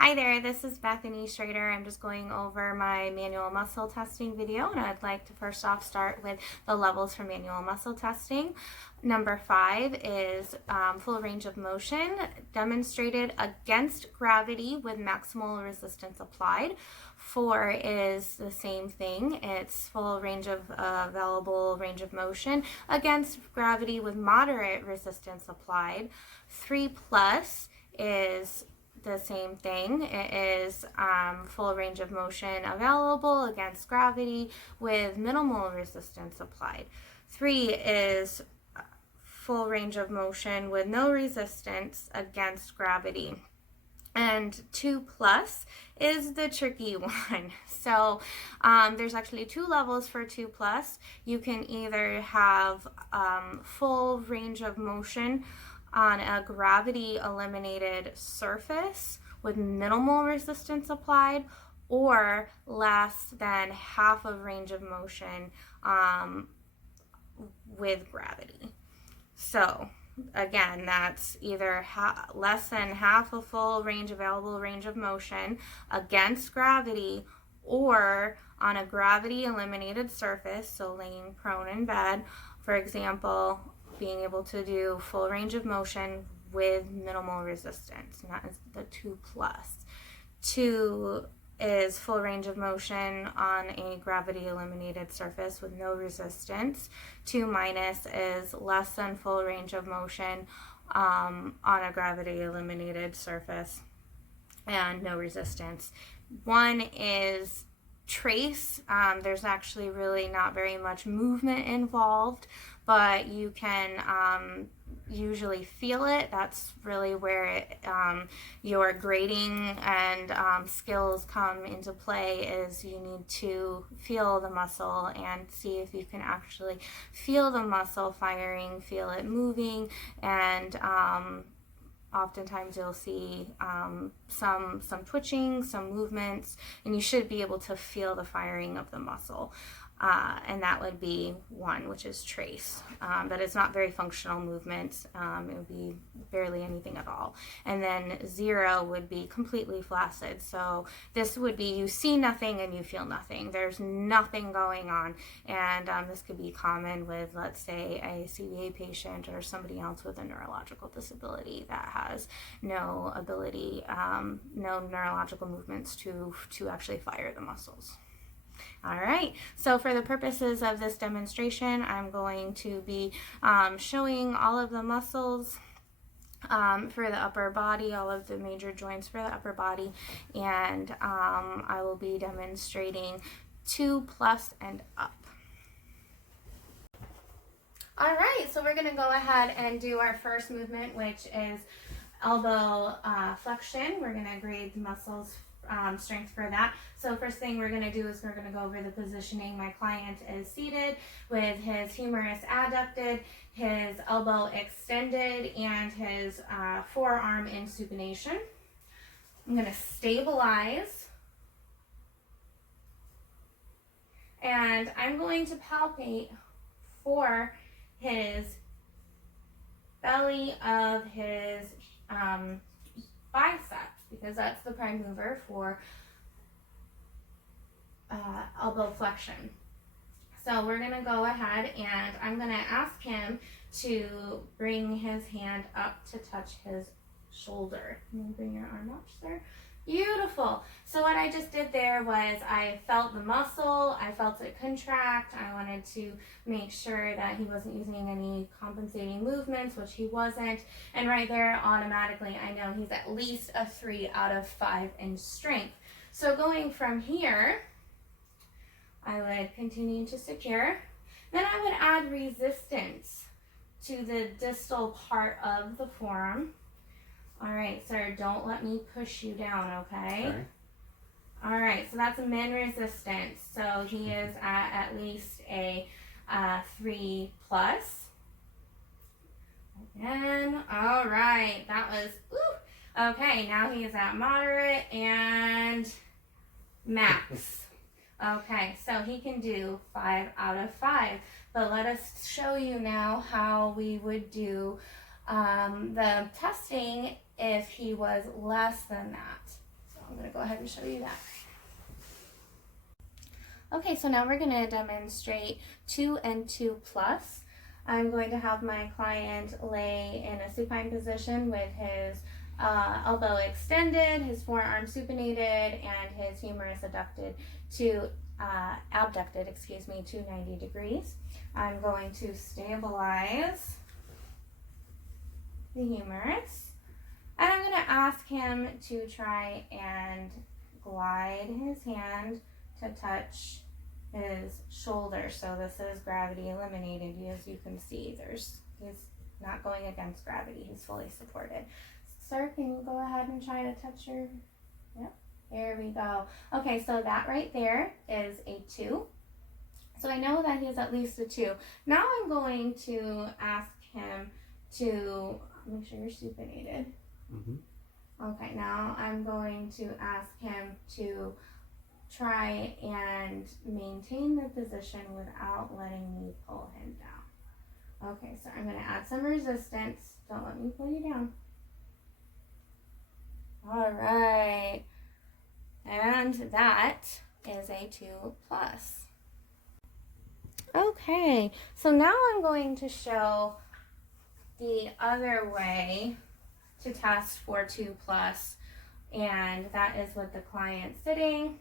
Hi there, this is Bethany Schrader. I'm just going over my manual muscle testing video, and I'd like to first off start with the levels for manual muscle testing. Number 5 is full range of motion demonstrated against gravity with maximal resistance applied. 4 is the same thing. It's full range of available range of motion against gravity with moderate resistance applied. 3 plus is the same thing. It is full range of motion available against gravity with minimal resistance applied. 3 is full range of motion with no resistance against gravity. And 2 plus is the tricky one. So there's actually 2 levels for 2 plus. You can either have full range of motion on a gravity eliminated surface with minimal resistance applied, or less than half of range of motion with gravity. So again, that's either less than half a full range available range of motion against gravity, or on a gravity eliminated surface, so laying prone in bed, for example, being able to do full range of motion with minimal resistance, and that is the 2 plus. 2 is full range of motion on a gravity eliminated surface with no resistance. 2 minus is less than full range of motion on a gravity eliminated surface and no resistance. 1 is trace. There's actually really not very much movement involved, but you can usually feel it. That's really where your grading and skills come into play, is you need to feel the muscle and see if you can actually feel the muscle firing, feel it moving, and oftentimes you'll see some twitching, some movements, and you should be able to feel the firing of the muscle. And that would be 1, which is trace. But it's not very functional movement. It would be barely anything at all. And then 0 would be completely flaccid. So this would be you see nothing and you feel nothing. There's nothing going on. And this could be common with, let's say, a CVA patient or somebody else with a neurological disability that has no ability, no neurological movements to actually fire the muscles. All right, so for the purposes of this demonstration, I'm going to be showing all of the muscles for the upper body, all of the major joints for the upper body, and I will be demonstrating 2 plus and up. All right, so we're going to go ahead and do our first movement, which is elbow flexion. We're going to grade the muscles strength for that. So first thing we're going to do is we're going to go over the positioning. My client is seated with his humerus adducted, his elbow extended, and his forearm in supination. I'm going to stabilize, and I'm going to palpate for his belly of his biceps, because that's the prime mover for elbow flexion. So we're going to go ahead and I'm going to ask him to bring his hand up to touch his shoulder. Can you bring your arm up, sir? Beautiful. So what I just did there was I felt the muscle, I felt it contract. I wanted to make sure that he wasn't using any compensating movements, which he wasn't. And right there, automatically, I know he's at least a 3 out of 5 in strength. So going from here, I would continue to secure. Then I would add resistance to the distal part of the forearm. All right, sir, don't let me push you down, okay? All right, so that's a min resistance. So he is at least a 3 plus. Again, all right, that was, woo. Okay, now he is at moderate and max. Okay, so he can do 5 out of 5. But let us show you now how we would do the testing if he was less than that. I'm going to go ahead and show you that. Okay, so now we're going to demonstrate 2 and 2 plus. I'm going to have my client lay in a supine position with his elbow extended, his forearm supinated, and his humerus abducted to 90 degrees. I'm going to stabilize the humerus, and I'm going to ask him to try and glide his hand to touch his shoulder. So this is gravity eliminated. As you can see, he's not going against gravity. He's fully supported. Sir, can you go ahead and try to touch your, yep, there we go. Okay, so that right there is a 2. So I know that he's at least a 2. Now I'm going to ask him to, make sure you're supinated. Okay, now I'm going to ask him to try and maintain the position without letting me pull him down. Okay, so I'm going to add some resistance. Don't let me pull you down. All right, and that is a 2 plus. Okay, so now I'm going to show the other way to test for 2 plus, and that is with the client sitting.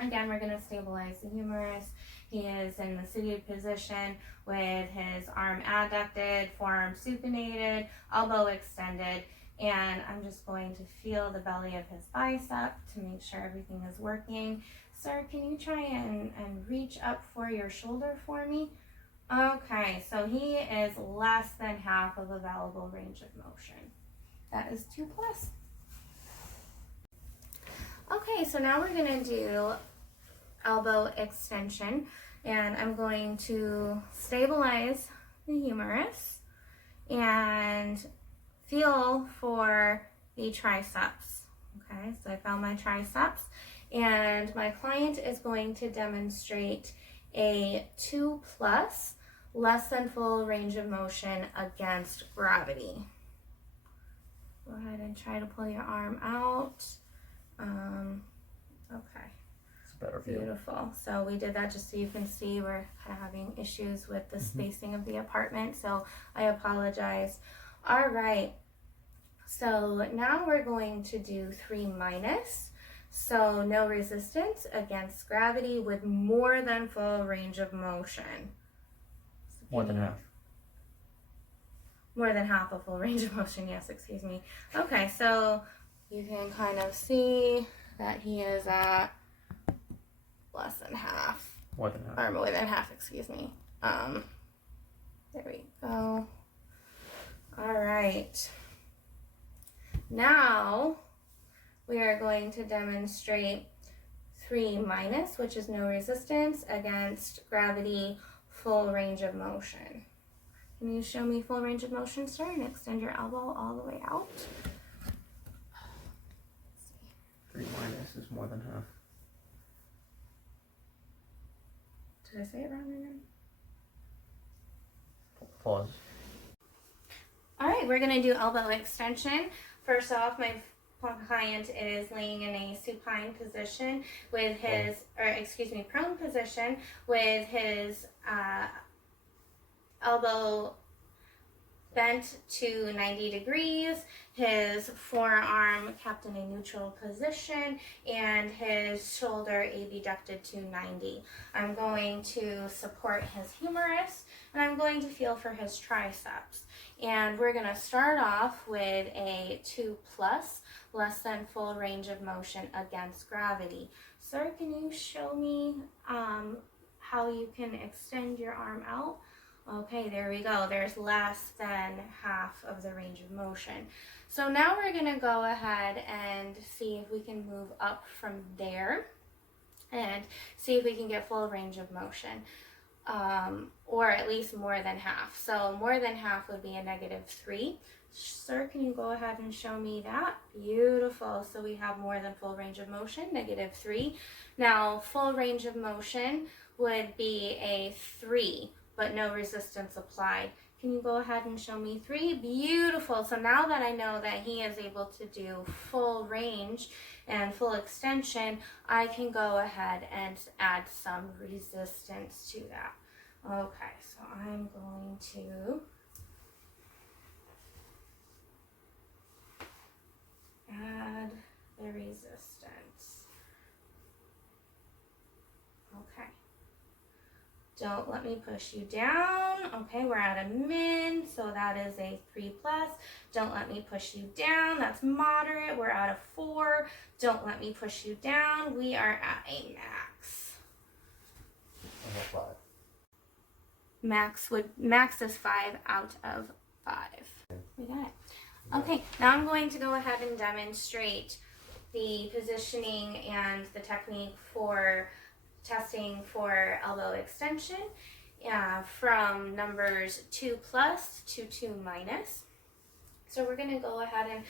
Again, we're going to stabilize the humerus. He is in the seated position with his arm adducted, forearm supinated, elbow extended, and I'm just going to feel the belly of his bicep to make sure everything is working. Sir, can you try and reach up for your shoulder for me? Okay, so he is less than half of available range of motion. That is 2 plus. Okay, so now we're going to do elbow extension, and I'm going to stabilize the humerus and feel for the triceps. Okay, so I found my triceps, and my client is going to demonstrate a 2 plus, less than full range of motion against gravity. Go ahead and try to pull your arm out. Okay. It's a better view. Beautiful. So we did that just so you can see we're kind of having issues with the spacing of the apartment, so I apologize. All right. So now we're going to do 3 minus. So no resistance against gravity with more than full range of motion. More than half. More than half a full range of motion, yes, excuse me. Okay, so you can kind of see that he is at less than half. More than half. Or more than half, excuse me. There we go. All right. Now we are going to demonstrate 3 minus, which is no resistance against gravity, full range of motion. Can you show me full range of motion, sir, and extend your elbow all the way out? 3 minus is more than half. Did I say it wrong again? Pause. All right, we're gonna do elbow extension. First off, my client is laying in a supine position with his, prone position with his elbow bent to 90 degrees, his forearm kept in a neutral position, and his shoulder abducted to 90. I'm going to support his humerus, and I'm going to feel for his triceps. And we're going to start off with a 2 plus, less than full range of motion against gravity. Sir, can you show me how you can extend your arm out? Okay, there we go. There's less than half of the range of motion. So now we're going to go ahead and see if we can move up from there and see if we can get full range of motion, or at least more than half. So more than half would be a -3. Sir, can you go ahead and show me that? Beautiful. So we have more than full range of motion, -3. Now, full range of motion would be a 3. But no resistance applied. Can you go ahead and show me 3? Beautiful. So now that I know that he is able to do full range and full extension, I can go ahead and add some resistance to that. Okay, so I'm going to add the resistance. Okay. Don't let me push you down. Okay, we're at a min, so that is a 3+. Don't let me push you down. That's moderate. We're at a 4. Don't let me push you down. We are at a max. I have 5. Max is 5 out of 5. We got it. Okay, now I'm going to go ahead and demonstrate the positioning and the technique for testing for elbow extension from numbers 2+ to 2-. So we're going to go ahead and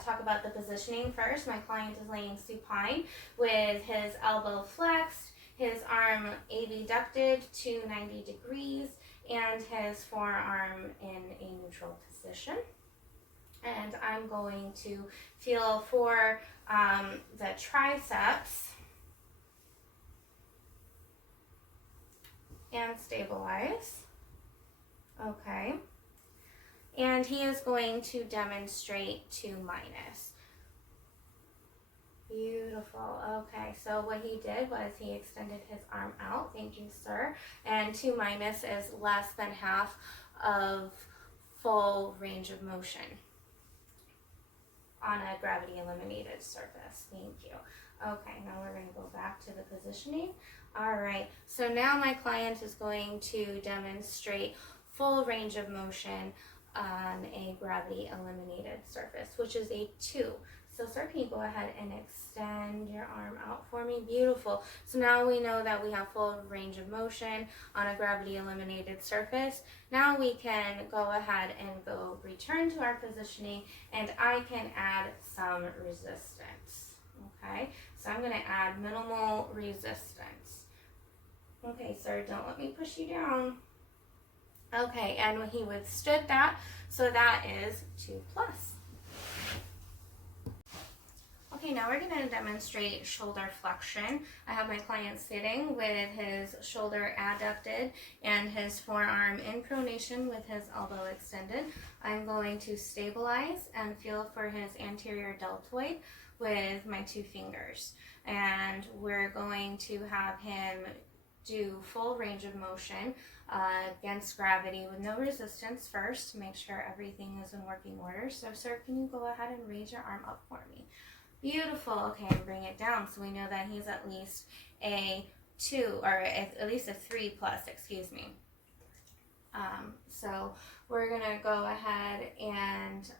talk about the positioning first. My client is laying supine with his elbow flexed, his arm abducted to 90 degrees, and his forearm in a neutral position. And I'm going to feel for the triceps and stabilize. Okay. And he is going to demonstrate 2-. Beautiful. Okay, so what he did was he extended his arm out. Thank you, sir. And 2- is less than half of full range of motion on a gravity eliminated surface. Thank you. Okay, now we're going to go back to the positioning. All right, so now my client is going to demonstrate full range of motion on a gravity eliminated surface, which is a 2. So sir, can you go ahead and extend your arm out for me? Beautiful. So now we know that we have full range of motion on a gravity eliminated surface. Now we can go ahead and return to our positioning, and I can add some resistance. Okay, so I'm going to add minimal resistance. Okay, sir, don't let me push you down. Okay, and he withstood that, so that is 2+. Okay, now we're going to demonstrate shoulder flexion. I have my client sitting with his shoulder adducted and his forearm in pronation with his elbow extended. I'm going to stabilize and feel for his anterior deltoid with my 2 fingers. And we're going to have him do full range of motion against gravity with no resistance first to make sure everything is in working order. So sir, can you go ahead and raise your arm up for me? Beautiful. Okay, and bring it down. So we know that he's at least a 2, or at least a 3+, excuse me. So we're going to go ahead and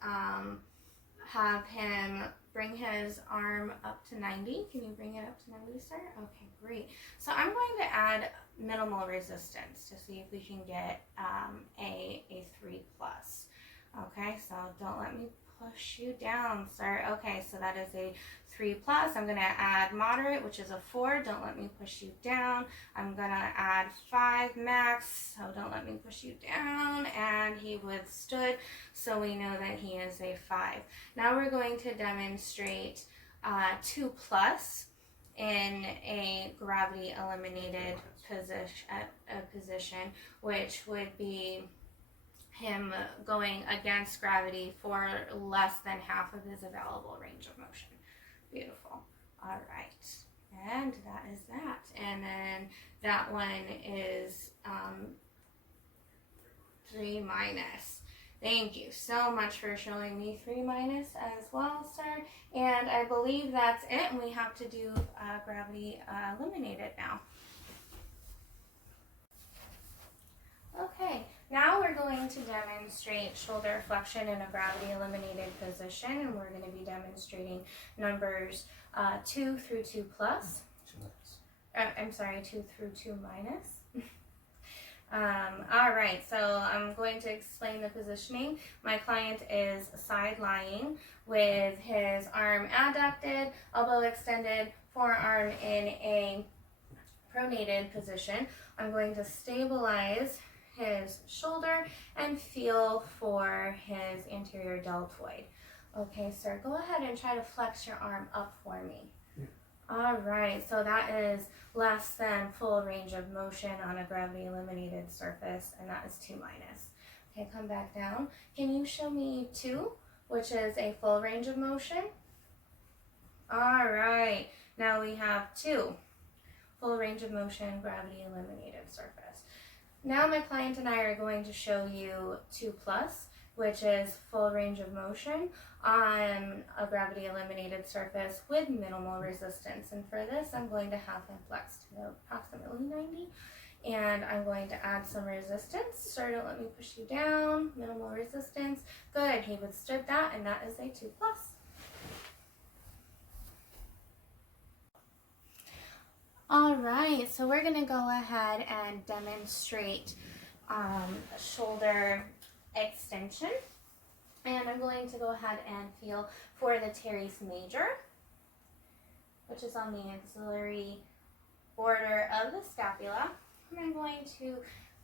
have him bring his arm up to 90. Can you bring it up to 90, sir? Okay, great. So I'm going to add minimal resistance to see if we can get a 3+. Okay, so don't let me push you down, sir. Okay, so that is a 3+. I'm going to add moderate, which is a 4. Don't let me push you down. I'm going to add 5 max, so don't let me push you down. And he withstood, so we know that he is a 5. Now we're going to demonstrate 2+ in a gravity eliminated position, which would be him going against gravity for less than half of his available range of motion. Beautiful. All right. And that is that. And then that one is 3-. Thank you so much for showing me 3- as well, sir. And I believe that's it. And we have to do gravity eliminated now. Okay. Now we're going to demonstrate shoulder flexion in a gravity eliminated position, and we're going to be demonstrating numbers 2 through 2+. I'm sorry, 2 through 2-. All right, so I'm going to explain the positioning. My client is side lying with his arm adducted, elbow extended, forearm in a pronated position. I'm going to stabilize his shoulder and feel for his anterior deltoid. Okay, sir, go ahead and try to flex your arm up for me. All right, so that is less than full range of motion on a gravity eliminated surface, and that is 2 minus. Okay, come back down. Can you show me 2, which is a full range of motion? All right, now we have 2, full range of motion, gravity eliminated surface. Now my client and I are going to show you 2 plus, which is full range of motion on a gravity eliminated surface with minimal resistance. And for this, I'm going to have him flex to approximately 90. And I'm going to add some resistance. Sir, don't let me push you down. Minimal resistance. Good, he withstood that, and that is a 2 plus. All right, so we're gonna go ahead and demonstrate shoulder extension. And I'm going to go ahead and feel for the teres major, which is on the axillary border of the scapula. And I'm going to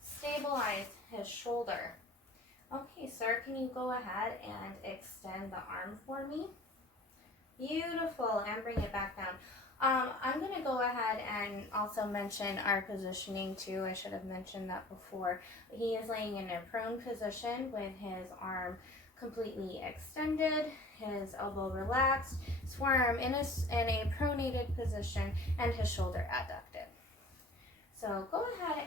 stabilize his shoulder. Okay, sir, can you go ahead and extend the arm for me? Beautiful, and bring it back down. I'm going to go ahead and also mention our positioning too. I should have mentioned that before. He is laying in a prone position with his arm completely extended, his elbow relaxed, his forearm in a pronated position, and his shoulder adducted. So go ahead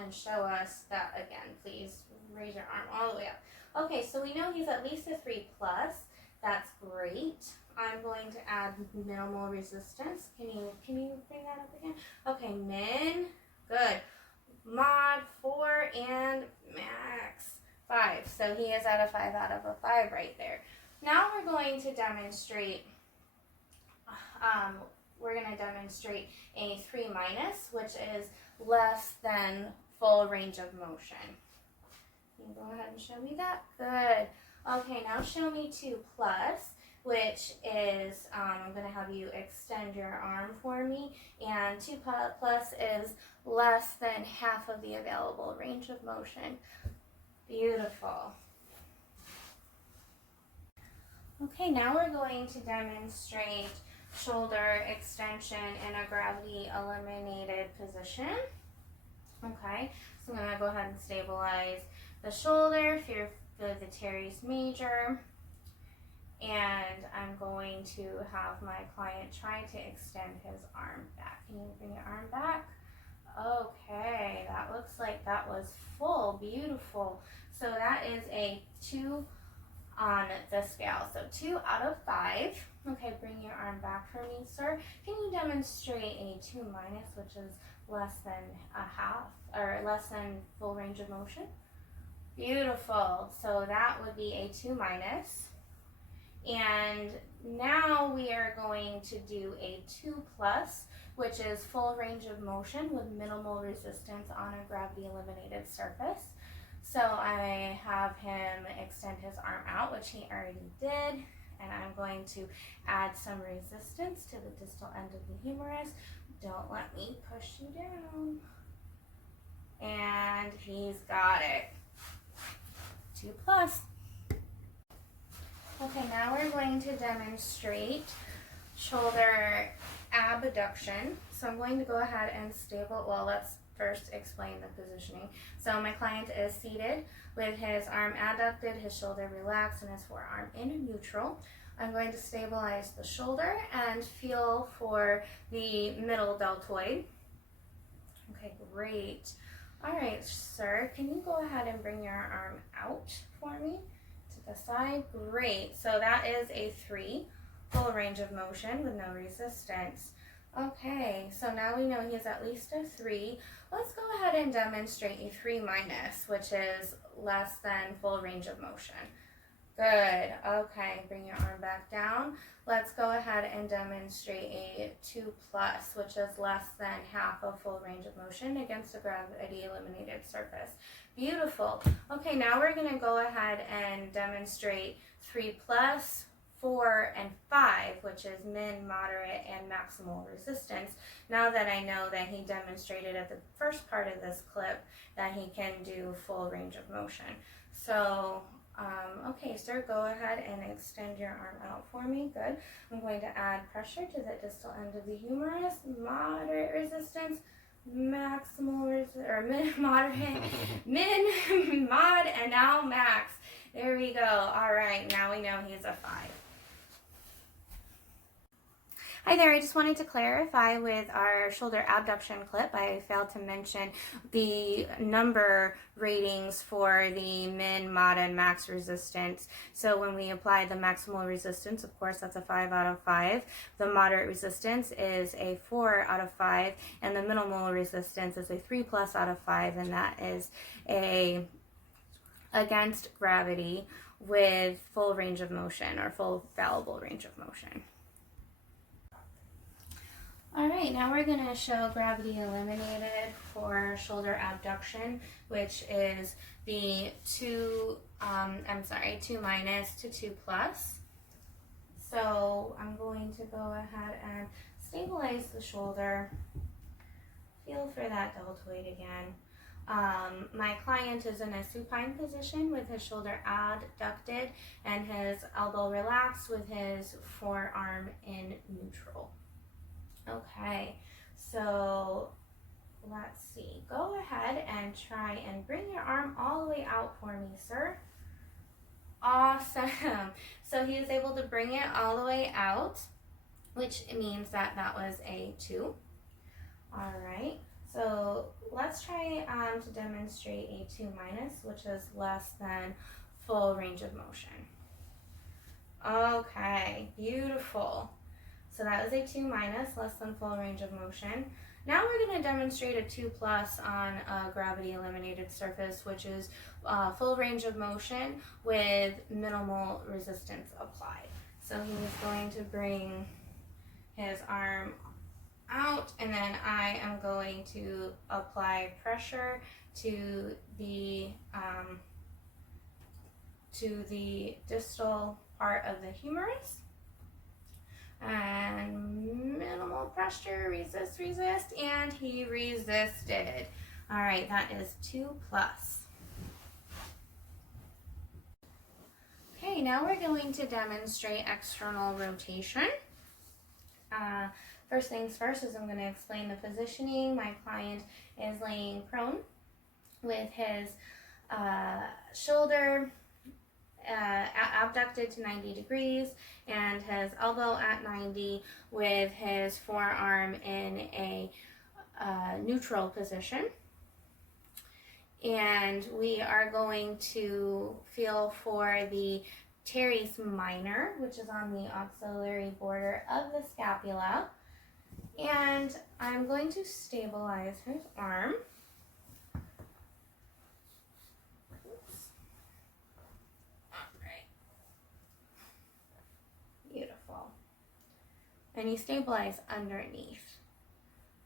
and show us that again, please. Raise your arm all the way up. Okay, so we know he's at least a 3 plus. That's great. I'm going to add minimal resistance. Can you bring that up again? Okay, min, good. Mod 4 and max 5. So he is at a 5 out of a 5 right there. Now we're going to demonstrate a 3 minus, which is less than full range of motion. Can you go ahead and show me that? Good. Okay, now show me 2 plus, which is, I'm going to have you extend your arm for me, and 2 plus is less than half of the available range of motion. Beautiful. Okay, now we're going to demonstrate shoulder extension in a gravity eliminated position. Okay, so I'm going to go ahead and stabilize the shoulder for the teres major. And I'm going to have my client try to extend his arm back. Can you bring your arm back? Okay, that looks like that was full. Beautiful. So that is a 2 on the scale. So 2 out of 5. Okay, bring your arm back for me, sir. Can you demonstrate a 2 minus, which is less than a half, or less than full range of motion? Beautiful. So that would be a 2 minus. And now we are going to do a 2 plus, which is full range of motion with minimal resistance on a gravity eliminated surface. So I have him extend his arm out, which he already did, and I'm going to add some resistance to the distal end of the humerus. Don't let me push you down. And he's got it. 2 plus. Okay, now we're going to demonstrate shoulder abduction. So I'm going to go ahead and let's first explain the positioning. So my client is seated with his arm adducted, his shoulder relaxed, and his forearm in neutral. I'm going to stabilize the shoulder and feel for the middle deltoid. Okay, great. All right, sir, can you go ahead and bring your arm out for me? The side, great. So that is a 3, full range of motion with no resistance. Okay, so now we know he has at least a 3. Let's go ahead and demonstrate a 3 minus, which is less than full range of motion. Good. Okay, bring your arm back down. Let's go ahead and demonstrate a 2 plus, which is less than half of full range of motion against a gravity eliminated surface. Beautiful. Okay, now we're going to go ahead and demonstrate 3 plus, 4 and 5, which is min, moderate, and maximal resistance, now that I know that he demonstrated at the first part of this clip that he can do full range of motion. So, okay, sir, go ahead and extend your arm out for me. Good. I'm going to add pressure to the distal end of the humerus, moderate resistance, maximal or min, moderate, min, mod, and now max. There we go. All right, now we know he's a 5. Hi there, I just wanted to clarify with our shoulder abduction clip, I failed to mention the number ratings for the min, mod, and max resistance. So when we apply the maximal resistance, of course, that's a 5 out of 5. The moderate resistance is a 4 out of 5, and the minimal resistance is a 3+ out of 5, and that is a against gravity with full range of motion or full valuable range of motion. All right, now we're going to show gravity eliminated for shoulder abduction, which is the 2 minus to 2 plus. So I'm going to go ahead and stabilize the shoulder. Feel for that deltoid again. My client is in a supine position with his shoulder adducted and his elbow relaxed with his forearm in neutral. Okay, so let's see. Go ahead and try and bring your arm all the way out for me, sir. Awesome. So he was able to bring it all the way out, which means that that was a 2. All right. So let's try to demonstrate a 2 minus, which is less than full range of motion. Okay, beautiful. So that was a 2 minus, less than full range of motion. Now we're going to demonstrate a 2 plus on a gravity eliminated surface, which is full range of motion with minimal resistance applied. So he's going to bring his arm out, and then I am going to apply pressure to the distal part of the humerus. And minimal pressure, resist, and he resisted. All right, that is 2 plus. Okay, now we're going to demonstrate external rotation. First things first is I'm going to explain the positioning. My client is laying prone with his shoulder abducted to 90 degrees and his elbow at 90 with his forearm in a neutral position. And we are going to feel for the teres minor, which is on the axillary border of the scapula. And I'm going to stabilize his arm. And you stabilize underneath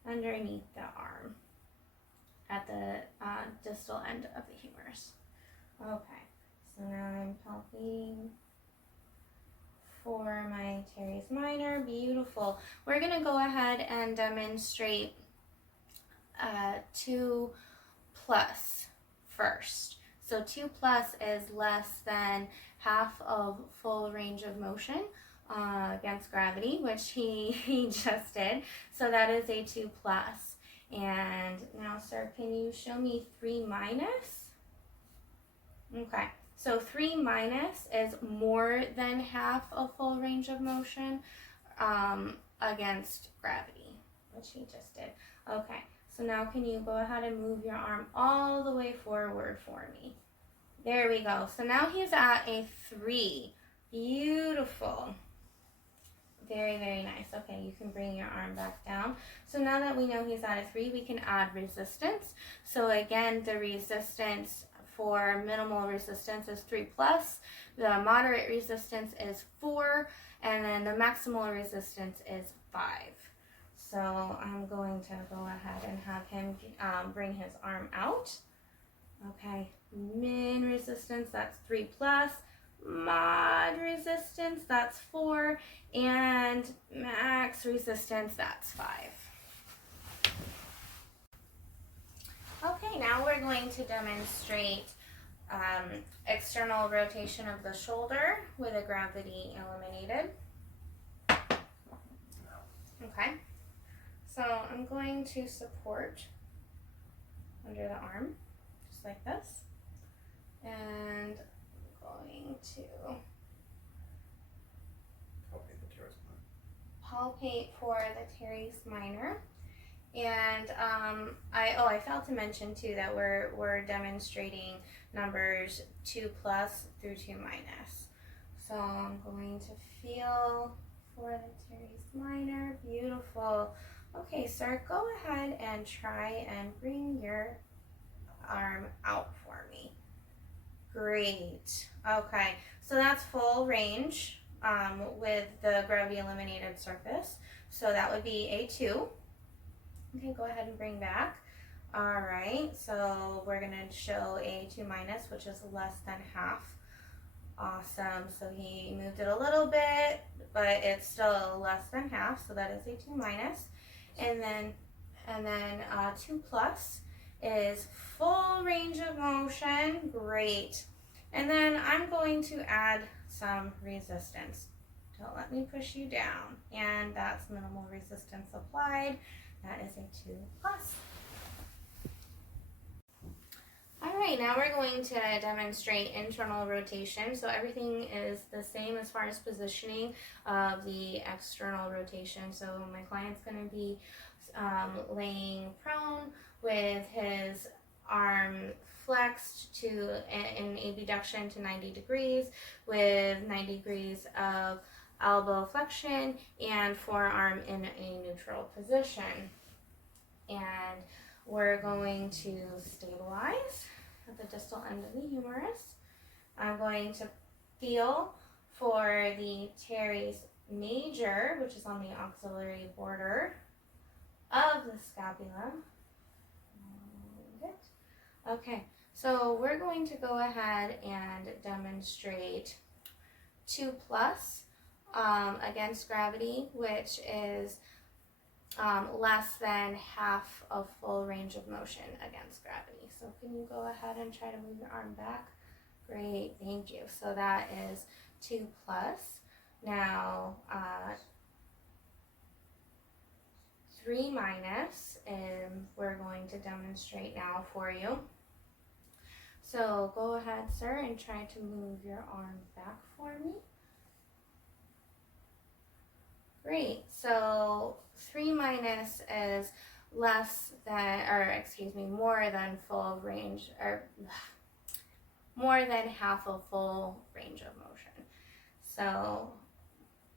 the arm at the distal end of the humerus. Okay, so now I'm palpating for my teres minor. Beautiful. We're going to go ahead and demonstrate 2 plus first. So 2 plus is less than half of full range of motion against gravity, which he just did. So that is a 2 plus. And now, sir, can you show me 3 minus? Okay, so 3 minus is more than half of full range of motion against gravity, which he just did. Okay, so now can you go ahead and move your arm all the way forward for me? There we go. So now he's at a 3. Beautiful. Very, very nice. Okay, you can bring your arm back down. So now that we know he's at a 3, we can add resistance. So again, the resistance for minimal resistance is 3 plus. The moderate resistance is 4. And then the maximal resistance is 5. So I'm going to go ahead and have him bring his arm out. Okay, min resistance, that's 3 plus. mod resistance, that's 4, and max resistance, that's 5. Okay, now we're going to demonstrate external rotation of the shoulder with a gravity eliminated. Okay, so I'm going to support under the arm, just like this, and I'm going to palpate for the teres minor. And I failed to mention too that we're demonstrating numbers 2 plus through 2 minus. So I'm going to feel for the teres minor. Beautiful. Okay, sir, go ahead and try and bring your arm out for me. Great. Okay, so that's full range with the gravity eliminated surface. So that would be A2. Okay, go ahead and bring back. All right, so we're gonna show a 2 minus, which is less than half. Awesome, so he moved it a little bit, but it's still less than half, so that is a 2 minus. And then 2 plus is full range of motion, great. And then I'm going to add some resistance. Don't let me push you down. And that's minimal resistance applied. That is a 2 plus. All right, now we're going to demonstrate internal rotation. So everything is the same as far as positioning of the external rotation. So my client's going to be laying prone with his arm flexed to in abduction to 90 degrees with 90 degrees of elbow flexion and forearm in a neutral position. And we're going to stabilize at the distal end of the humerus. I'm going to feel for the teres major, which is on the axillary border of the scapula. Okay, so we're going to go ahead and demonstrate 2 plus against gravity, which is less than half of full range of motion against gravity. So can you go ahead and try to move your arm back? Great, thank you. So that is 2 plus. Now 3 minus, and we're going to demonstrate now for you. So go ahead, sir, and try to move your arm back for me. Great, so 3 minus is less than, or excuse me, more than full range, or more than half a full range of motion. So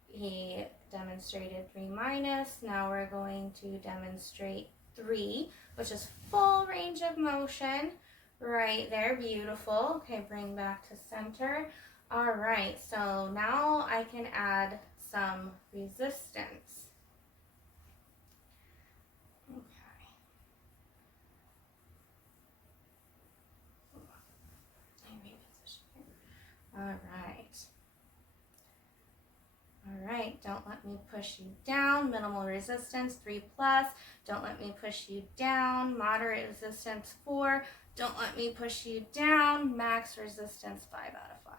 he demonstrated 3 minus, now we're going to demonstrate 3, which is full range of motion, right there, beautiful. Okay, bring back to center. All right, so now I can add some resistance. Okay. All right. All right, don't let me push you down. Minimal resistance, 3 plus. Don't let me push you down. Moderate resistance, 4. Don't let me push you down. Max resistance, 5 out of 5.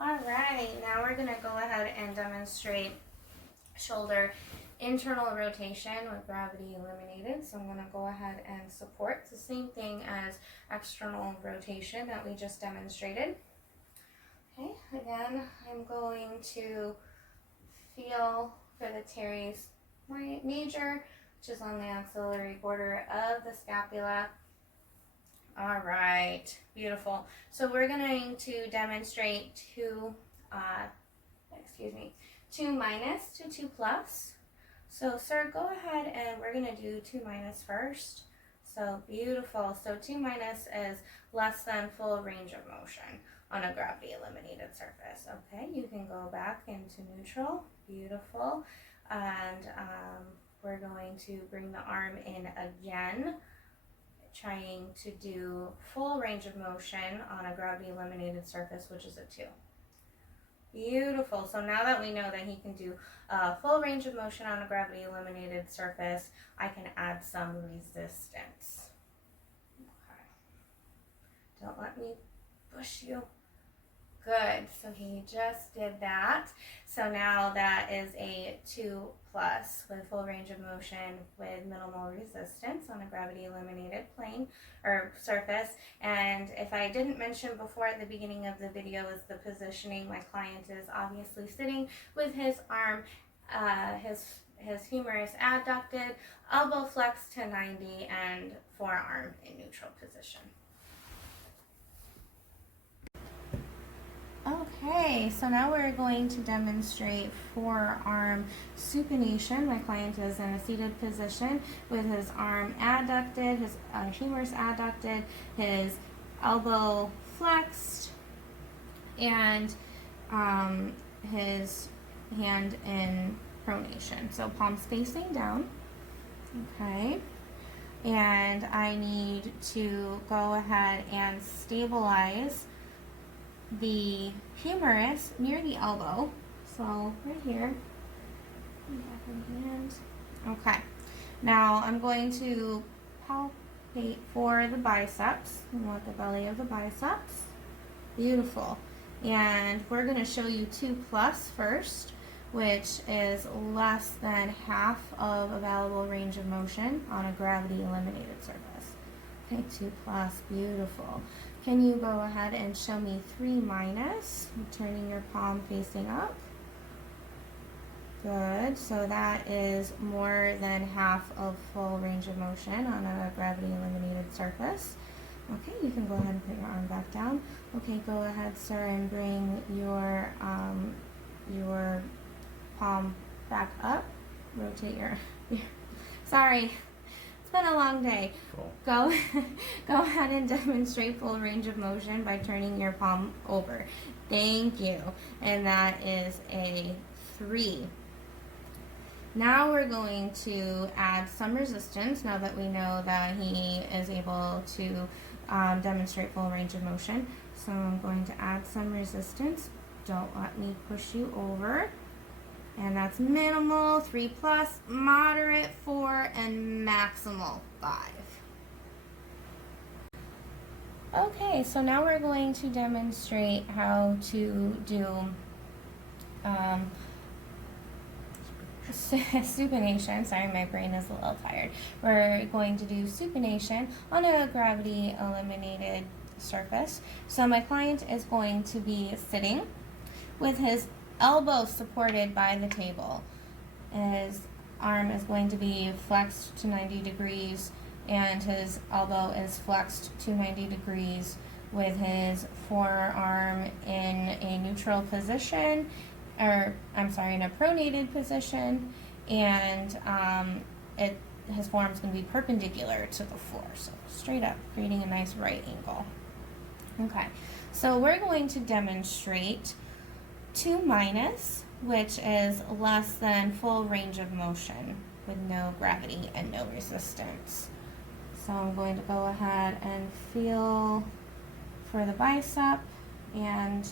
All right, now we're gonna go ahead and demonstrate shoulder internal rotation with gravity eliminated. So I'm gonna go ahead and support. It's the same thing as external rotation that we just demonstrated. Okay, again, I'm going to feel for the teres major, which is on the axillary border of the scapula. All right, beautiful. So we're going to demonstrate 2 minus to 2 plus. So sir, go ahead and we're gonna do 2 minus first. So beautiful. So 2 minus is less than full range of motion on a gravity eliminated surface. Okay, you can go back into neutral. Beautiful. And we're going to bring the arm in again. trying to do full range of motion on a gravity eliminated surface, which is a 2. Beautiful. So now that we know that he can do full range of motion on a gravity eliminated surface, I can add some resistance. Okay. Don't let me push you. Good. So he just did that. So now that is a 2+ with full range of motion with minimal resistance on a gravity eliminated plane or surface. And if I didn't mention before at the beginning of the video is the positioning. My client is obviously sitting with his arm, his humerus adducted, elbow flexed to 90, and forearm in neutral position. Okay, so now we're going to demonstrate forearm supination. My client is in a seated position with his arm adducted, his humerus adducted, his elbow flexed, and his hand in pronation. So palms facing down. Okay. And I need to go ahead and stabilize the humerus near the elbow. So right here. Back of the hand. Okay. Now I'm going to palpate for the biceps. You want the belly of the biceps. Beautiful. And we're going to show you 2+ first, which is less than half of available range of motion on a gravity eliminated surface. Okay, 2+, beautiful. Can you go ahead and show me 3-, turning your palm facing up? Good, so that is more than half of full range of motion on a gravity eliminated surface. Okay, you can go ahead and put your arm back down. Okay, go ahead, sir, and bring your palm back up. Rotate your sorry. It's been a long day. Cool. Go ahead and demonstrate full range of motion by turning your palm over. Thank you. And that is a 3. Now we're going to add some resistance now that we know that he is able to demonstrate full range of motion. So I'm going to add some resistance. Don't let me push you over. And that's minimal, 3+, moderate, 4, and maximal, 5. Okay, so now we're going to demonstrate how to do supination. Sorry, my brain is a little tired. We're going to do supination on a gravity eliminated surface. So my client is going to be sitting with his elbow supported by the table. His arm is going to be flexed to 90 degrees and his elbow is flexed to 90 degrees with his forearm in a neutral position, or I'm sorry, in a pronated position, and his forearm is going to be perpendicular to the floor, so straight up, creating a nice right angle. Okay, so we're going to demonstrate 2-, which is less than full range of motion with no gravity and no resistance. So I'm going to go ahead and feel for the bicep and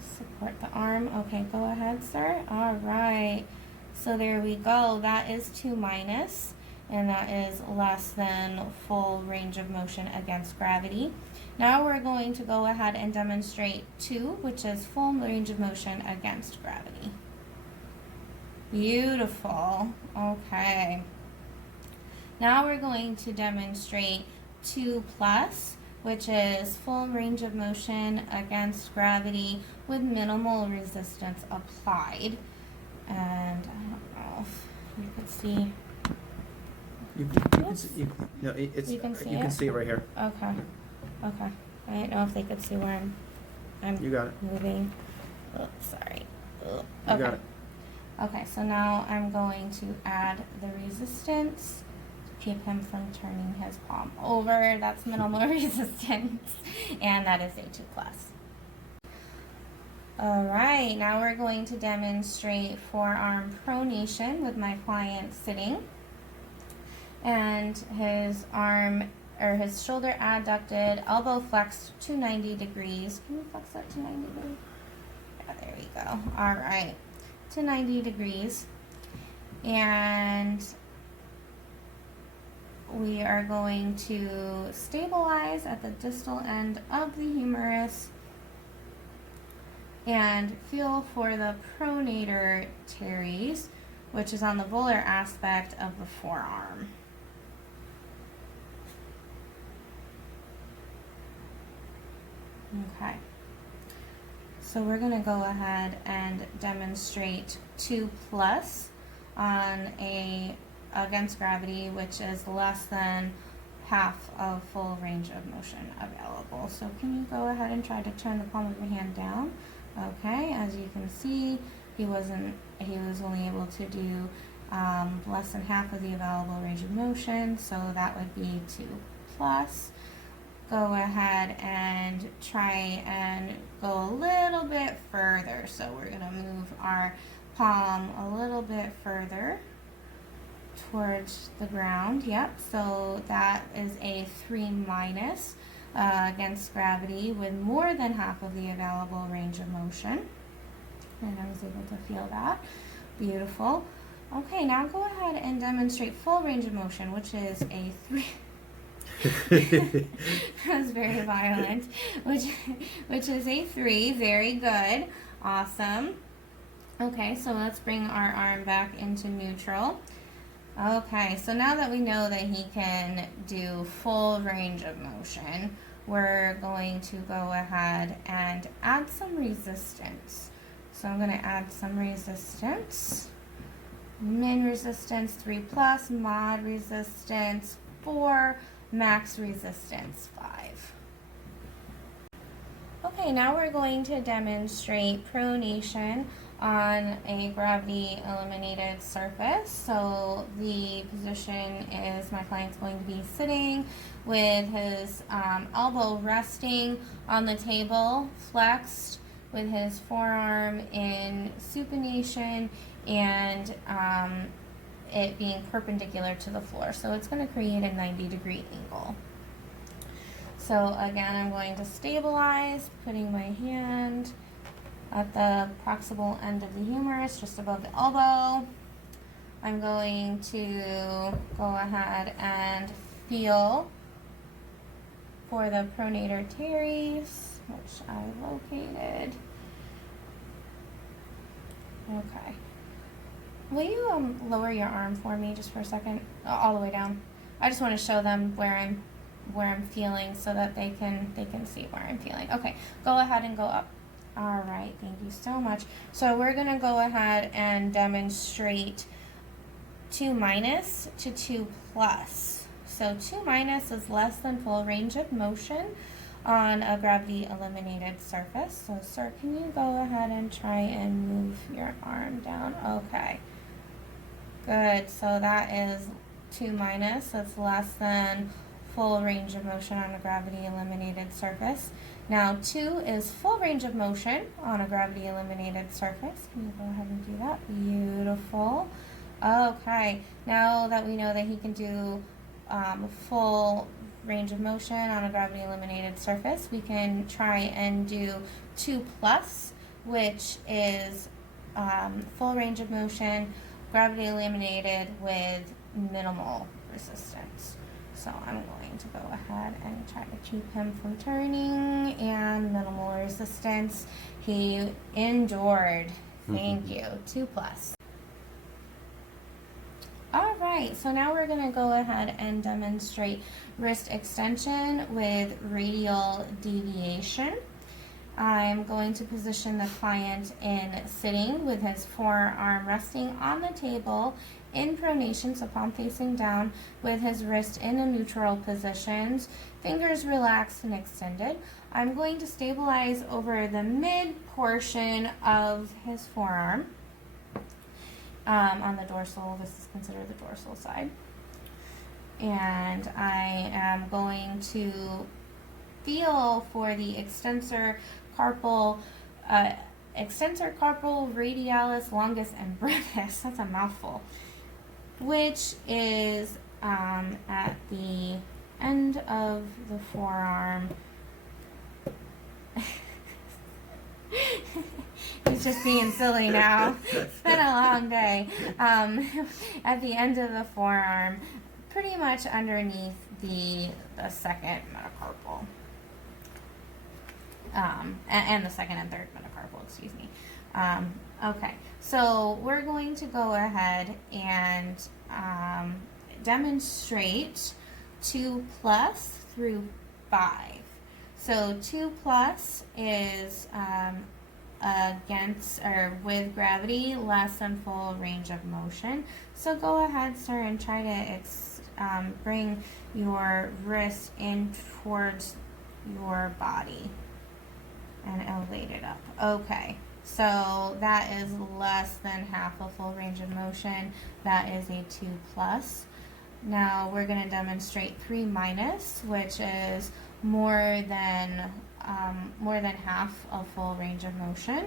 support the arm. Okay, go ahead, sir. All right. So there we go. That is 2-, and that is less than full range of motion against gravity. Now we're going to go ahead and demonstrate 2, which is full range of motion against gravity. Beautiful. Okay. Now we're going to demonstrate 2+, which is full range of motion against gravity with minimal resistance applied. And I don't know if you could see. You can see it right here. Okay. Okay. I didn't know if they could see where I'm You got it. moving. Oh, sorry. Oh, You okay. got it. Okay, so now I'm going to add the resistance to keep him from turning his palm over. That's minimal resistance. And that is a 2+. Alright, now we're going to demonstrate forearm pronation with my client sitting. and his arm or his shoulder adducted, elbow flexed to 90 degrees. Can you flex that to 90 degrees? Yeah, there we go. All right, to 90 degrees. And we are going to stabilize at the distal end of the humerus and feel for the pronator teres, which is on the volar aspect of the forearm. Okay. So we're going to go ahead and demonstrate 2+ on against gravity, which is less than half of full range of motion available. So can you go ahead and try to turn the palm of your hand down? Okay, as you can see, he was only able to do less than half of the available range of motion, so that would be 2+. Go ahead and try and go a little bit further. So we're going to move our palm a little bit further towards the ground. Yep, so that is a 3- against gravity with more than half of the available range of motion. And I was able to feel that. Beautiful. Okay, now go ahead and demonstrate full range of motion, which is a 3. That was very violent. Which is a 3. Very good. Awesome. Okay, so let's bring our arm back into neutral. Okay, so now that we know that he can do full range of motion, we're going to go ahead and add some resistance. So I'm going to add some resistance. Min resistance 3+, mod resistance 4, max resistance 5. Okay, now we're going to demonstrate pronation on a gravity eliminated surface. So the position is my client's going to be sitting with his elbow resting on the table, flexed with his forearm in supination, and it being perpendicular to the floor. So it's going to create a 90-degree angle. So again, I'm going to stabilize, putting my hand at the proximal end of the humerus, just above the elbow. I'm going to go ahead and feel for the pronator teres, which I located. Okay. Will you lower your arm for me just for a second, all the way down? I just want to show them where I'm feeling so that they can see where I'm feeling. Okay, go ahead and go up. All right, thank you so much. So we're going to go ahead and demonstrate 2- to 2+. So 2- is less than full range of motion on a gravity eliminated surface. So sir, can you go ahead and try and move your arm down? Okay, good. So that is 2-. That's less than full range of motion on a gravity eliminated surface. Now 2 is full range of motion on a gravity eliminated surface. Can you go ahead and do that? Beautiful. Okay, now that we know that he can do full range of motion on a gravity eliminated surface, we can try and do 2+, which is full range of motion, gravity eliminated with minimal resistance. So I'm going to go ahead and try to keep him from turning, and minimal resistance. He endured. Thank you. 2+. All right, so now we're going to go ahead and demonstrate wrist extension with radial deviation. I'm going to position the client in sitting with his forearm resting on the table in pronation, so palm facing down, with his wrist in a neutral positions, fingers relaxed and extended. I'm going to stabilize over the mid portion of his forearm on the dorsal. This is considered the dorsal side. And I am going to feel for the extensor carpal radialis longus and brevis. That's a mouthful. Which is at the end of the forearm. He's just being silly now. It's been a long day. At the end of the forearm, pretty much underneath the second metacarpal. And the second and third metacarpal, excuse me. Okay, so we're going to go ahead and demonstrate 2 plus through 5. So 2 plus is against or with gravity less than full range of motion. So go ahead, sir, and try to bring your wrist in towards your body and elevate it up. Okay, so that is less than half a full range of motion. That is a 2 plus. Now we're going to demonstrate 3 minus, which is more than half a full range of motion.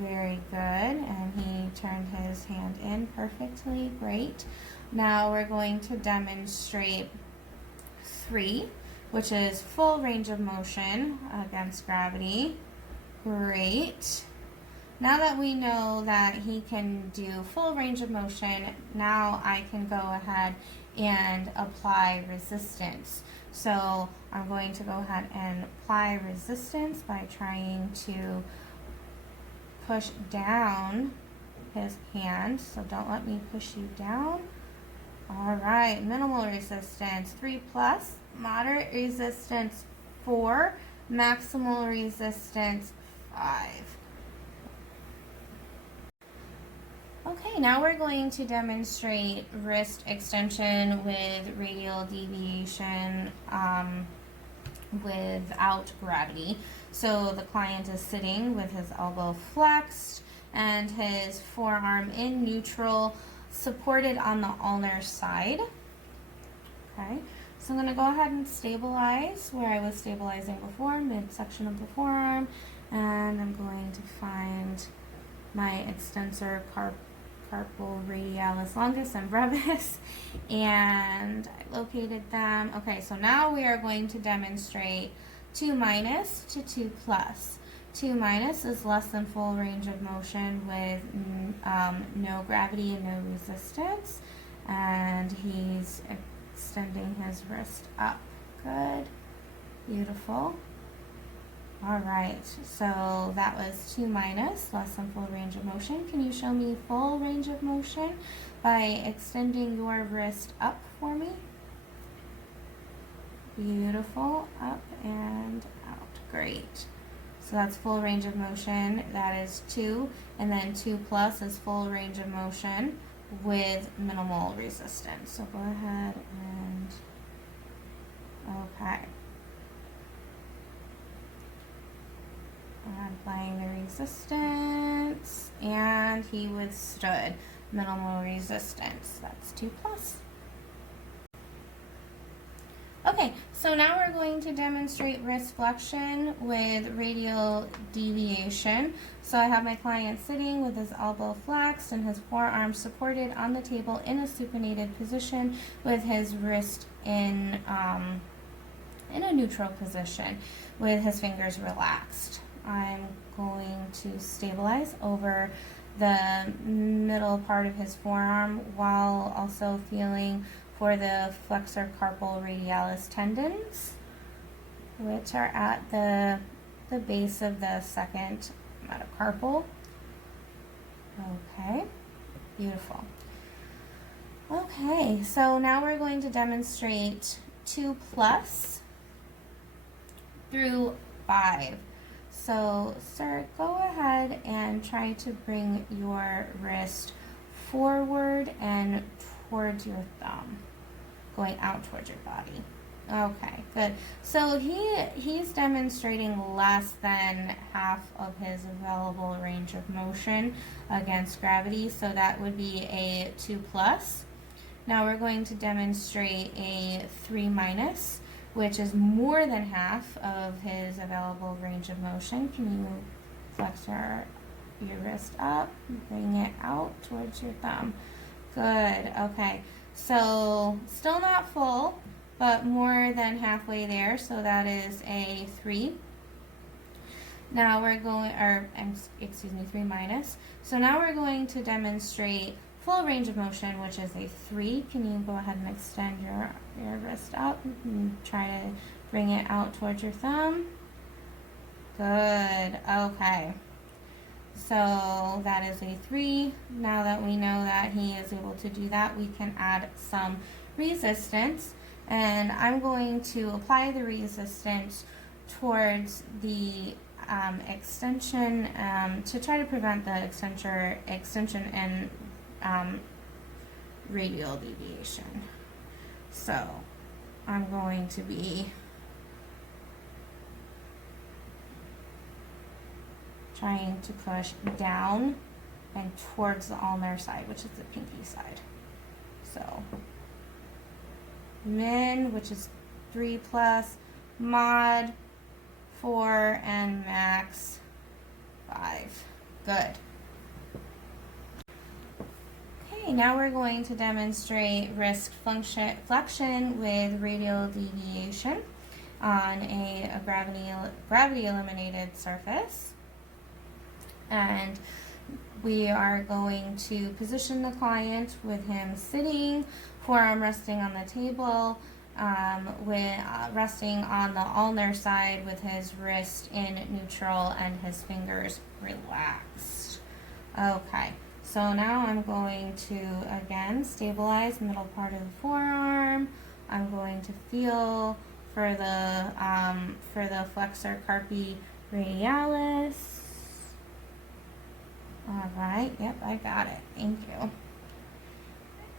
Very good, and he turned his hand in perfectly. Great. Now we're going to demonstrate 3, which is full range of motion against gravity. Great. Now that we know that he can do full range of motion, now I can go ahead and apply resistance. So I'm going to go ahead and apply resistance by trying to push down his hand. So don't let me push you down. All right, minimal resistance 3 plus, moderate resistance 4, maximal resistance 5. Okay, now we're going to demonstrate wrist extension with radial deviation without gravity. So the client is sitting with his elbow flexed and his forearm in neutral, supported on the ulnar side. Okay, so I'm going to go ahead and stabilize where I was stabilizing before, midsection of the forearm, and I'm going to find my extensor carpal radialis longus and brevis, and I located them. Okay, so now we are going to demonstrate 2 minus to 2 plus. 2 minus is less than full range of motion with no gravity and no resistance, and he's extending his wrist up. Good, beautiful. All right, so that was 2 minus, less than full range of motion. Can you show me full range of motion by extending your wrist up for me? Beautiful, up and out, great. So that's full range of motion, that is 2, and then 2 plus is full range of motion with minimal resistance. So go ahead and, okay. Applying the resistance, and he withstood minimal resistance. That's 2 plus. Okay, so now we're going to demonstrate wrist flexion with radial deviation. So I have my client sitting with his elbow flexed and his forearm supported on the table in a supinated position with his wrist in a neutral position with his fingers relaxed. I'm going to stabilize over the middle part of his forearm while also feeling for the flexor carpal radialis tendons, which are at the base of the second metacarpal. Okay, beautiful. Okay, so now we're going to demonstrate 2 plus through 5. So, sir, go ahead and try to bring your wrist forward and towards your thumb, going out towards your body. Okay, good. So he's demonstrating less than half of his available range of motion against gravity, so that would be a 2 plus. Now we're going to demonstrate a 3 minus, which is more than half of his available range of motion. Can you flex your wrist up, bring it out towards your thumb? Good, okay. So still not full, but more than halfway there. So that is a 3. Now we're going, or excuse me, 3 minus. So now we're going to demonstrate full range of motion, which is a 3. Can you go ahead and extend your wrist out and try to bring it out towards your thumb? Good. Okay. So that is a 3. Now that we know that he is able to do that, we can add some resistance. And I'm going to apply the resistance towards the extension to try to prevent the extension and radial deviation. So I'm going to be trying to push down and towards the ulnar side, which is the pinky side. So min, which is 3 plus, mod 4, and max 5. Good. Okay, now we're going to demonstrate wrist flexion with radial deviation on a gravity eliminated surface. And we are going to position the client with him sitting, forearm resting on the table, with resting on the ulnar side with his wrist in neutral and his fingers relaxed. Okay, so now I'm going to again stabilize the middle part of the forearm. I'm going to feel for the flexor carpi radialis. All right, yep, I got it. Thank you.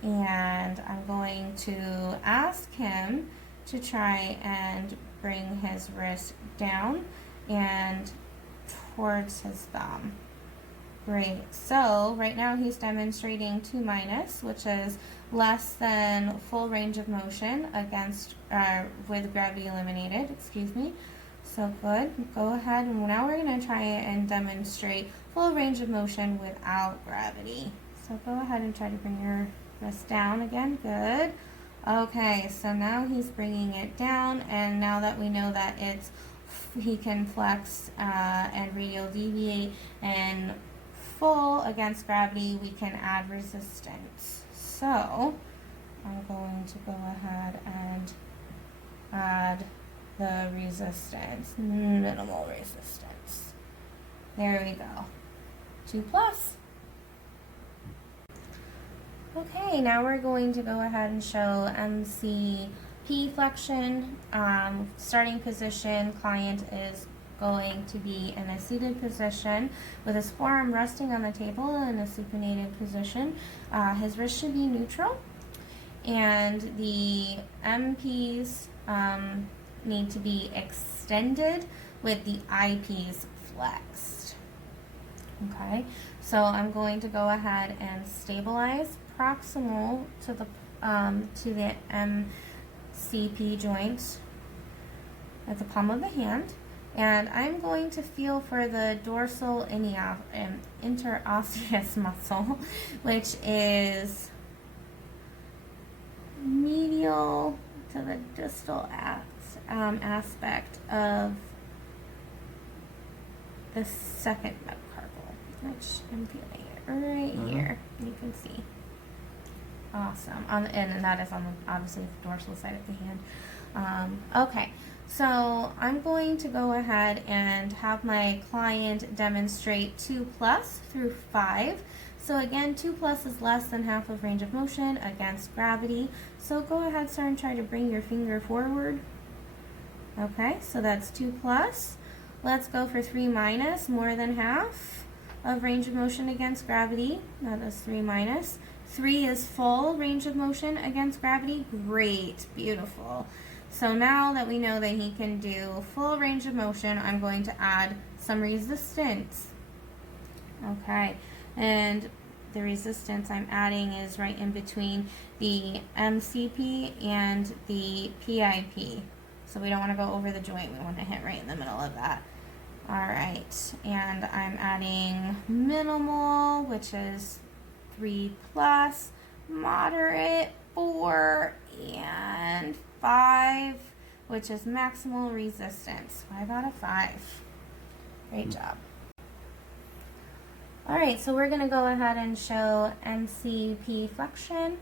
And I'm going to ask him to try and bring his wrist down and towards his thumb. Great. So right now he's demonstrating 2 minus, which is less than full range of motion against with gravity eliminated. Excuse me. So good. Go ahead, and now we're going to try and demonstrate full range of motion without gravity. So go ahead and try to bring your wrist down again. Good. Okay, so now he's bringing it down, and now that we know that he can flex and radial deviate and full against gravity, we can add resistance. So I'm going to go ahead and add the resistance, minimal resistance. There we go. 2 plus. Okay, now we're going to go ahead and show MCP flexion. Starting position, client is going to be in a seated position with his forearm resting on the table in a supinated position. His wrist should be neutral, and the MPs need to be extended with the IPs flexed. Okay, so I'm going to go ahead and stabilize proximal to the MCP joint at the palm of the hand, and I'm going to feel for the dorsal interosseous muscle, which is medial to the distal aspect of the second metacarpal, which I'm feeling it right here. You can see. Awesome. And that is on the, obviously the dorsal side of the hand. Okay, so I'm going to go ahead and have my client demonstrate 2 plus through 5. So again, 2 plus is less than half of range of motion against gravity. So go ahead, sir, and try to bring your finger forward. Okay, so that's 2 plus. Let's go for 3 minus, more than half of range of motion against gravity. That is 3 minus. 3 is full range of motion against gravity. Great, beautiful. So now that we know that he can do full range of motion, I'm going to add some resistance. Okay, and the resistance I'm adding is right in between the MCP and the PIP. So we don't want to go over the joint, we want to hit right in the middle of that. Alright, and I'm adding minimal, which is 3 plus, moderate, 4, and 5, which is maximal resistance. 5 out of 5. Great job. Alright, so we're going to go ahead and show MCP flexion.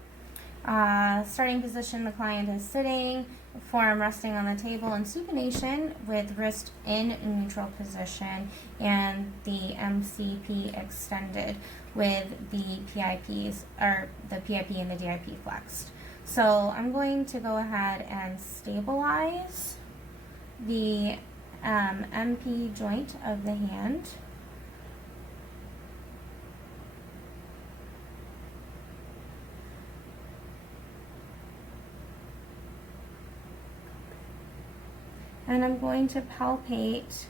Starting position, the client is sitting, forearm resting on the table in supination with wrist in neutral position and the MCP extended with the PIPs, or the PIP and the DIP flexed. So I'm going to go ahead and stabilize the MP joint of the hand. And I'm going to palpate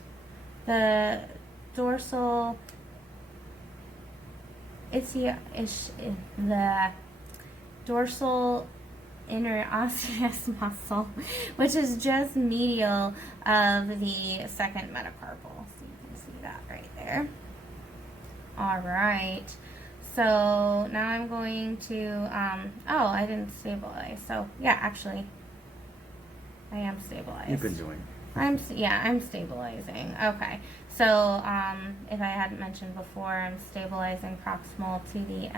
the dorsal the dorsal interosseous muscle, which is just medial of the second metacarpal. So you can see that right there. All right. So now I'm going to, oh, I didn't stabilize. So yeah, actually, I am stabilized. You've been doing. I'm stabilizing. Okay. So if I hadn't mentioned before, I'm stabilizing proximal to the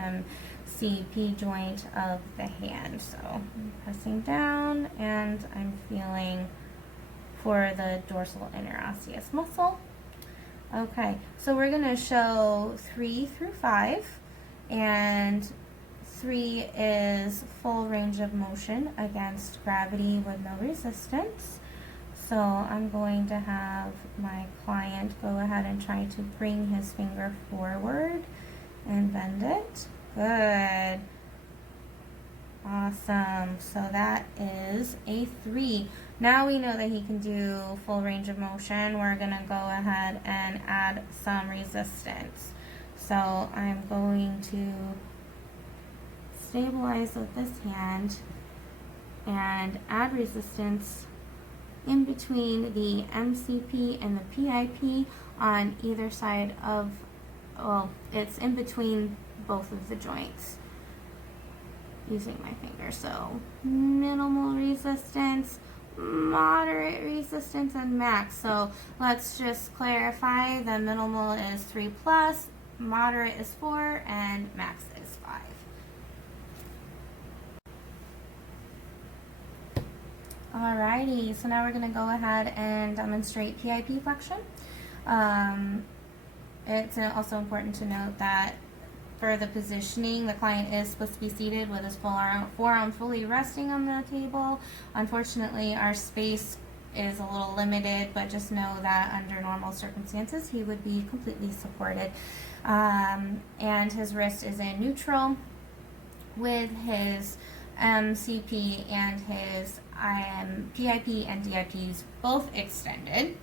MCP joint of the hand. So I'm pressing down and I'm feeling for the dorsal interosseous muscle. Okay. So we're going to show 3 through 5, and 3 is full range of motion against gravity with no resistance. So I'm going to have my client go ahead and try to bring his finger forward and bend it. Good. Awesome. So that is a 3. Now we know that he can do full range of motion. We're going to go ahead and add some resistance. So I'm going to stabilize with this hand and add resistance in between the MCP and the PIP on either side of, well, it's in between both of the joints using my finger. So minimal resistance, moderate resistance, and max. So let's just clarify, the minimal is 3 plus, moderate is 4, and max is 5. Alrighty, so now we're going to go ahead and demonstrate PIP flexion. It's also important to note that for the positioning, the client is supposed to be seated with his forearm fully resting on the table. Unfortunately, our space is a little limited, but just know that under normal circumstances, he would be completely supported. And his wrist is in neutral with his MCP and his PIP and DIPs both extended.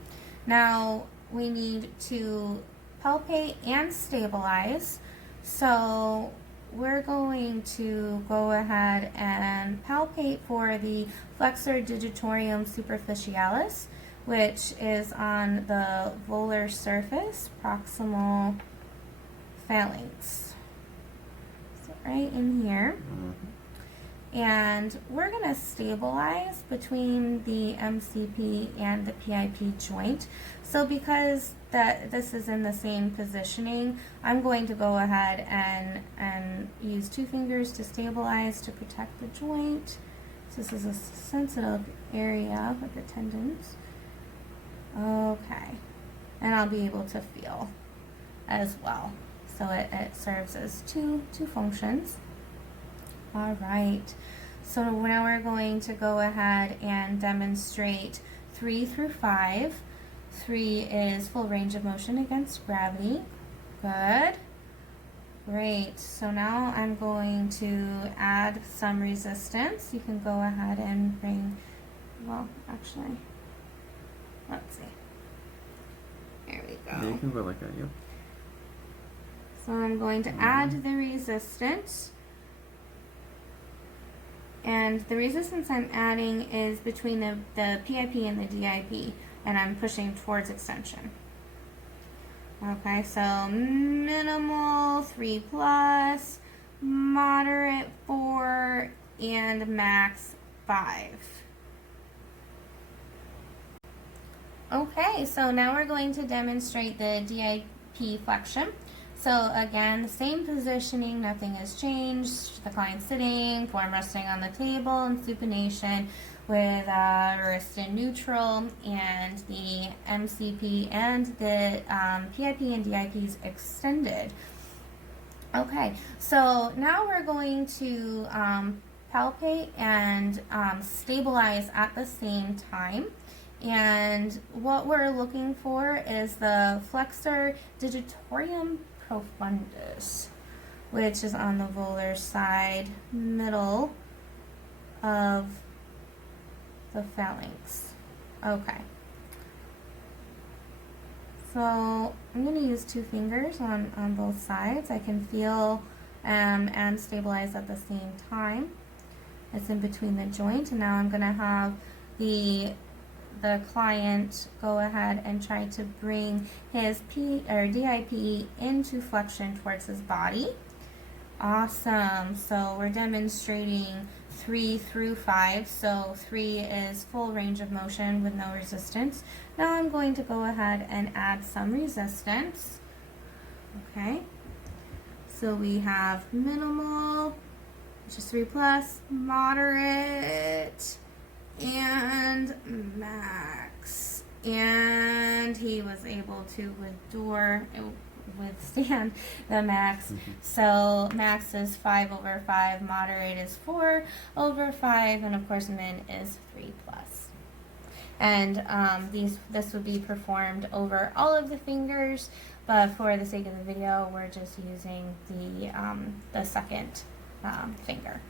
Now we need to palpate and stabilize. So we're going to go ahead and palpate for the flexor digitorum superficialis, which is on the volar surface, proximal phalanx. So right in here. And we're going to stabilize between the MCP and the PIP joint. So because this is in the same positioning, I'm going to go ahead and use 2 fingers to stabilize to protect the joint. So this is a sensitive area with the tendons. Okay. And I'll be able to feel as well. So it serves as two functions. All right, so now we're going to go ahead and demonstrate 3 through 5. 3 is full range of motion against gravity. Good. Great. So now I'm going to add some resistance. You can go ahead and bring, well, actually, let's see. There we go. Yeah, you can go like that, yep. So I'm going to add the resistance. And the resistance I'm adding is between the PIP and the DIP, and I'm pushing towards extension. Okay, so minimal 3 plus, moderate 4, and max 5. Okay, so now we're going to demonstrate the DIP flexion. So again, the same positioning, nothing has changed. The client sitting, form resting on the table in supination with wrist in neutral, and the MCP and the PIP and DIPs extended. Okay, so now we're going to palpate and stabilize at the same time. And what we're looking for is the flexor digitorum profundus, which is on the volar side, middle of the phalanx. Okay. So I'm going to use 2 fingers on both sides. I can feel and stabilize at the same time. It's in between the joint, and now I'm going to have the client go ahead and try to bring his DIP into flexion towards his body. Awesome. So we're demonstrating 3 through 5. So 3 is full range of motion with no resistance. Now I'm going to go ahead and add some resistance. Okay. So we have minimal, which is 3 plus, moderate, and max. And he was able to withstand the max. So max is 5/5, moderate is 4/5, and of course min is 3 plus. And this would be performed over all of the fingers, but for the sake of the video, we're just using the second finger.